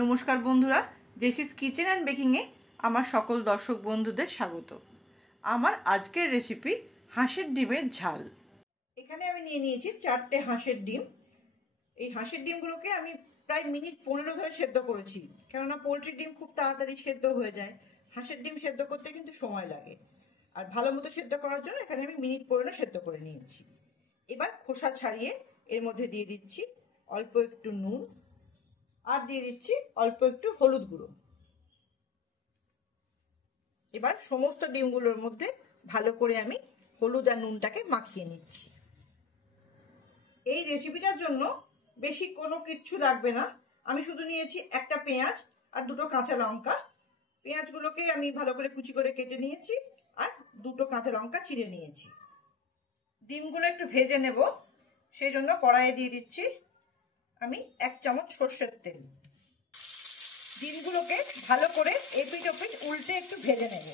নমস্কার বন্ধুরা, জেসিস kitchen and বেকিংয়ে আমার সকল দর্শক বন্ধুদের স্বাগত। আমার আজকের রেসিপি হাঁসের ডিমের ঝাল। এখানে আমি নিয়ে নিয়েছি 4টে হাঁসের ডিম। এই হাঁসের ডিমগুলোকে আমি প্রায় মিনিট 15 ধরে সেদ্ধ করেছি, কেননা পোলট্রির ডিম খুব তাড়াতাড়ি সেদ্ধ হয়ে যায়, হাঁসের ডিম সেদ্ধ করতে কিন্তু সময় লাগে। আর ভালো মতো সেদ্ধ করার জন্য এখানে আমি মিনিট 15 সেদ্ধ করে নিয়েছি। এবার খোসা ছাড়িয়ে এর মধ্যে দিয়ে দিচ্ছি অল্প একটু নুন, আর দিয়ে দিচ্ছি অল্প একটু হলুদ গুঁড়ো। এবার সমস্ত ডিমগুলোর মধ্যে ভালো করে আমি হলুদ আর নুনটাকে মাখিয়ে নিচ্ছি। এই রেসিপিটার জন্য বেশি কোনো কিচ্ছু লাগবে না। আমি শুধু নিয়েছি একটা পেঁয়াজ আর দুটো কাঁচা লঙ্কা। পেঁয়াজগুলোকে আমি ভালো করে কুচি করে কেটে নিয়েছি, আর দুটো কাঁচা লঙ্কা চিড়ে নিয়েছি। ডিমগুলো একটু ভেজে নেব, সেই জন্য কড়াইয়ে দিয়ে দিচ্ছি আমি 1 চামচ সর্ষের তেল। ডিমগুলোকে ভালো করে এপিট ওপিট উল্টে একটু ভেজে নেব।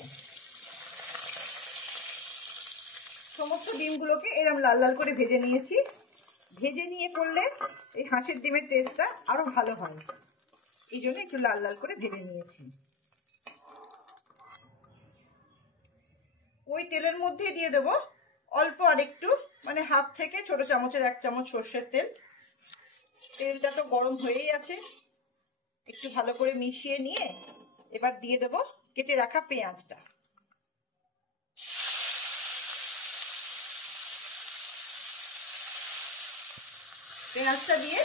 সমস্ত ডিমগুলোকে এরকম লাল লাল করে ভেজে নিয়েছি। ভেজে নিয়ে করলে এই হাঁসের ডিমের টেস্টটা আরো ভালো হয়, এই জন্য একটু লাল লাল করে ভেজে নিয়েছি। ওই তেলের মধ্যে দিয়ে দেবো অল্প আর একটু, মানে হাফ থেকে ছোট চামচের 1 চামচ সর্ষের তেল। তেলটা তো গরম হয়েই আছে, একটু ভালো করে মিশিয়ে নিয়ে এবার দিয়ে দেব কেটে রাখা পেঁয়াজটা। পেঁয়াজটা দিয়ে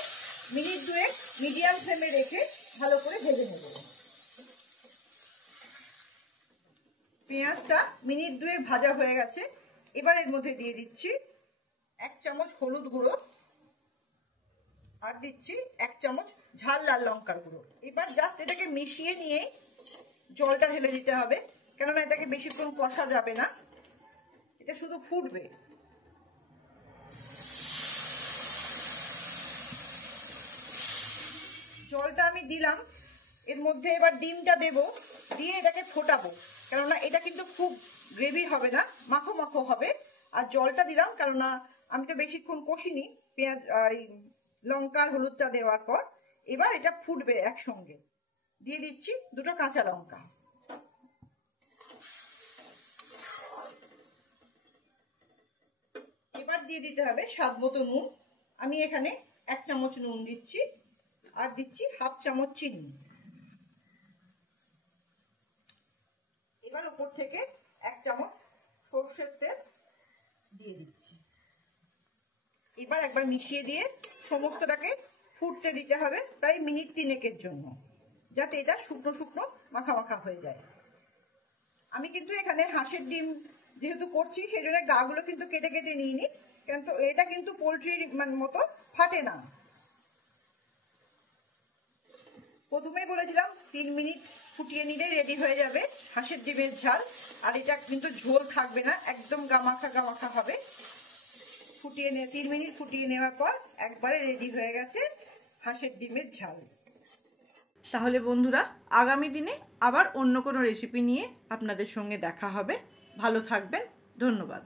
মিনিট 2 মিডিয়াম ফ্লেমে রেখে ভালো করে ভেজে নেব। পেঁয়াজটা মিনিট 2 ভাজা হয়ে গেছে। এবার এর মধ্যে দিয়ে দিচ্ছি 1 চামচ হলুদ গুঁড়ো, আর দিচ্ছি 1 চামচ ঝাল লাল লঙ্কার গুঁড়ো। এবার জাস্ট এটাকে মিশিয়ে নিয়ে জলটা ঢেলে দিতে হবে, কেননা এটাকে বেশিক্ষণ কষা যাবে না, এটা শুধু ফুটবে। জলটা আমি দিলাম, এর মধ্যে এবার ডিমটা দেব, দিয়ে এটাকে ফোটাবো, কেননা এটা কিন্তু খুব গ্রেভি হবে না, মাখো মাখো হবে। আর জলটা দিলাম কেননা আমি তো বেশিক্ষণ কষিনি পেঁয়াজ আর লঙ্কার হলুদটা দেওয়ার পর। এবার এটা ফুটবে একসঙ্গে। দিয়ে দিচ্ছি দুটো কাঁচা লঙ্কা। এবার দিয়ে দিতে হবে স্বাদ মতো নুন। আমি এখানে 1 চামচ নুন দিচ্ছি, আর দিচ্ছি হাফ চামচ চিনি। এবার উপর থেকে 1 চামচ সর্ষের তেল দিয়ে দিচ্ছি। এবার একবার মিশিয়ে দিয়ে সমস্তটাকে ফুটতে দিতে হবে প্রায় মিনিট 3 জন্য, যাতে এটা শুকনো শুকনো মাখা মাখা হয়ে যায়। আমি কিন্তু এখানে হাঁসের ডিম যেহেতু করছি, সেই জন্য গাগুলো কিন্তু কেটে কেটে নিইনি, কিন্তু এটা কিন্তু পোলট্রির মতো ফাটে না। প্রথমেই বলেছিলাম 3 মিনিট ফুটিয়ে নিলেই রেডি হয়ে যাবে হাঁসের ডিমের ঝাল। আর এটা কিন্তু ঝোল থাকবে না, একদম গামাখা গামাখা হবে। 3 মিনিট ফুটিয়ে নেওয়ার পর একবারে রেডি হয়ে গেছে হাঁসের ডিমের ঝাল। তাহলে বন্ধুরা, আগামী দিনে আবার অন্য কোনো রেসিপি নিয়ে আপনাদের সঙ্গে দেখা হবে। ভালো থাকবেন, ধন্যবাদ।